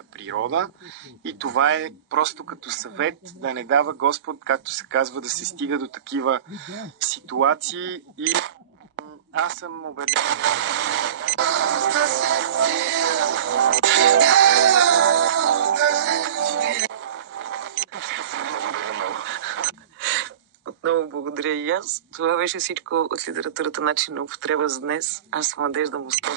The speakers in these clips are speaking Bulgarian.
самата природа. И това е просто като съвет да не дава Господ, както се казва, да се стига до такива ситуации. И аз съм убеден. Много благодаря и аз. Това беше всичко от литературата начин на употреба за днес. Аз съм Надежда Москва.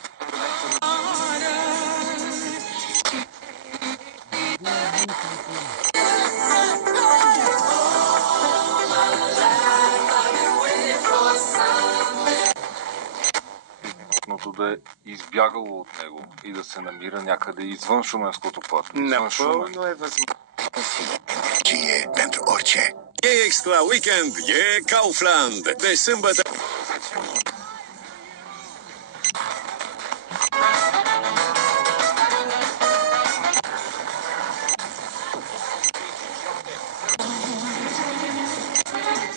Да е избягало от него и да се намира някъде извън Шуменското плато. Напълно е възможно. E pentru orice. E Extra Weekend, e Kaufland. De sâmbătă...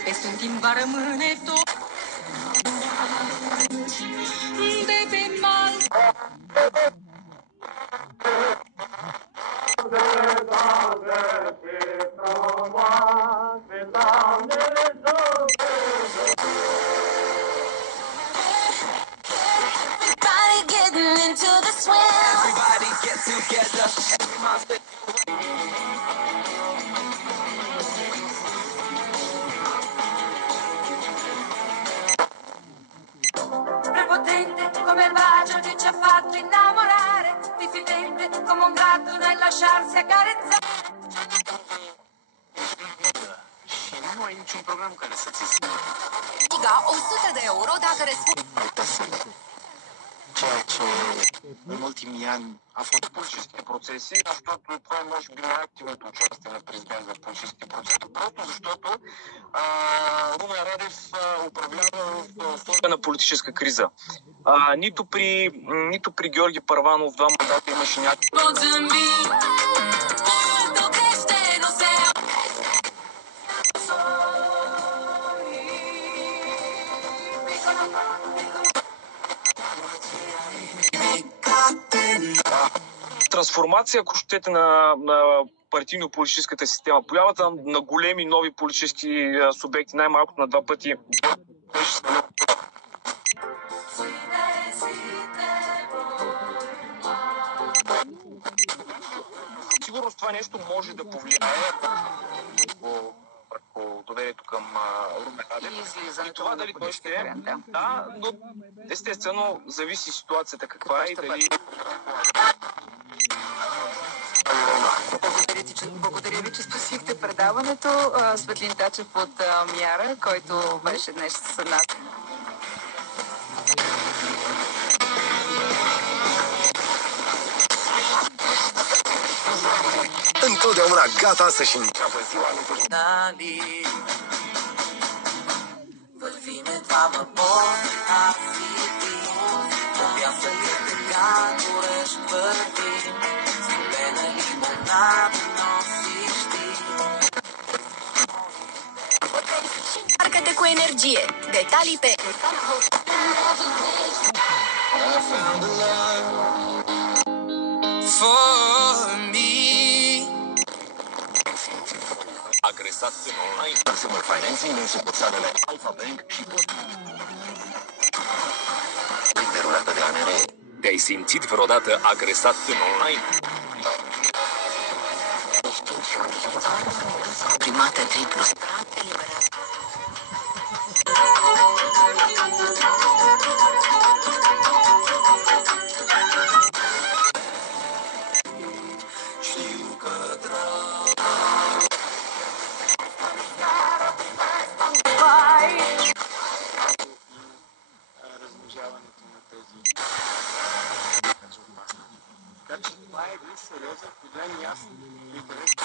Peste un timp va rămâne tot de pe mal. Prepotente come il bacio che ci ha fatto innamorare, diffidente come un gatto nel lasciarsi accarezzare. Și nu ai niciun program care să ți se... Câștiga 100 de euro dacă răspunzi. Ceea ce în ultimii ani a fost политически процеси, защото това е може би най-активното участие на президент в политически процес, просто защото Румен Радев управлява в условия на политическа криза. Нито при Георги Първанов 2 мандата имаше някакви... Трансформация, ако щете, на партийно-политическата система. Появата на големи нови политически субекти, най-малкото на 2 пъти. Сигурно това нещо може да повлияе върху доверието към Румен Радев. И това дали той ще е. Да, но естествено зависи ситуацията каква е и дали... Благодаря ви, че спасихте предаването. Светлин Тачев от Мяра, който беше днес с нас. Întotdeauna gata să-și înceapă ziua. Вървиме двама боси, аз и ти. Обясали така, горещ вървим. Студена лимонада носиш ти. Încarcă-te cu energie. Detalii pe... Agresat în online. Consumer Financing în sucursalele Alpha Bank și derulată de ANR. Te-ai simțit vreodată agresat în online? Primată 3+. Размножаването на тези. Така че това е един сериозен проблем и аз интересно.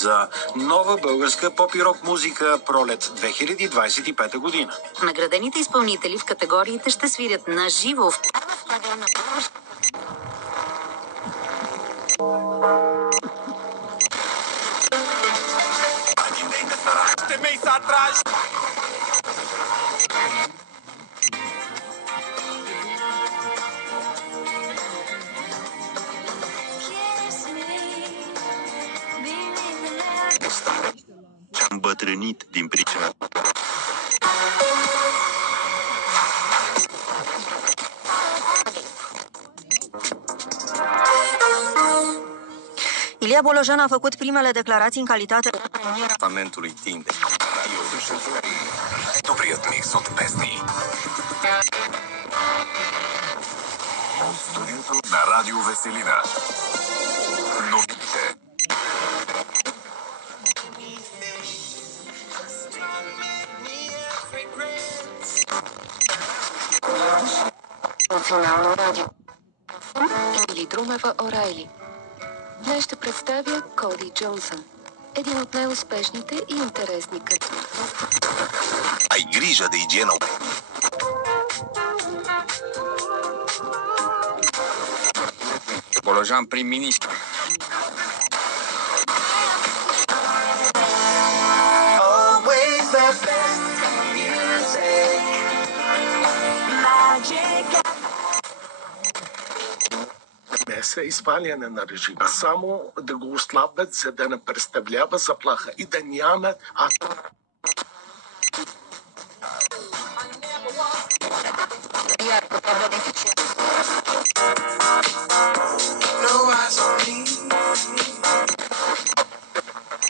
за нова българска поп и рок музика пролет 2025 година. Наградените изпълнители в категориите ще свирят на живо в стадион на българска. Ce-am bătrânit din pricina. Ilie Bolojan a făcut primele declarații în calitate Parlamentului tinde. Добрият миг от песни. Студиото на Радио Веселина. Новите. Национално радио. Или Друмева Орайли. Днес ще представя Коди Джонсън. Един от най-успешните и интересни като. Ai grijă de igienă. Bolojan prim-ministru. Не са изпаляне на режима, само да го ослабят, за да не представлява заплаха и да нямат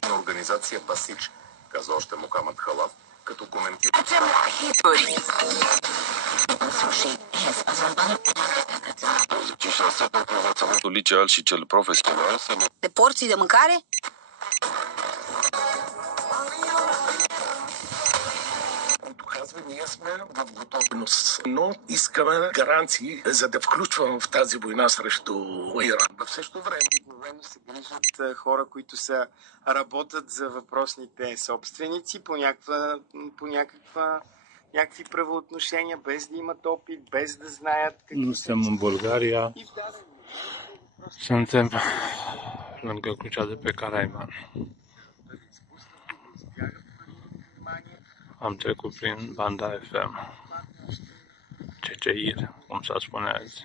На организация Пасич, каза още Мохамед Халав, като коментира. Liceal și cel profesional de porții de mâncare? казва, ние сме в готовност, но искаме гаранции, за да включваме в тази война срещу Иран. В същото време обикновено се грижат хора, които работят за въпросните собственици по някакви правоотношения, без да имат опит, без да знаят Nu suntem în Bulgaria, suntem lângă crucea de pe Caraiman. Am trecut prin Banda FM, CCIR, cum s-a spune azi.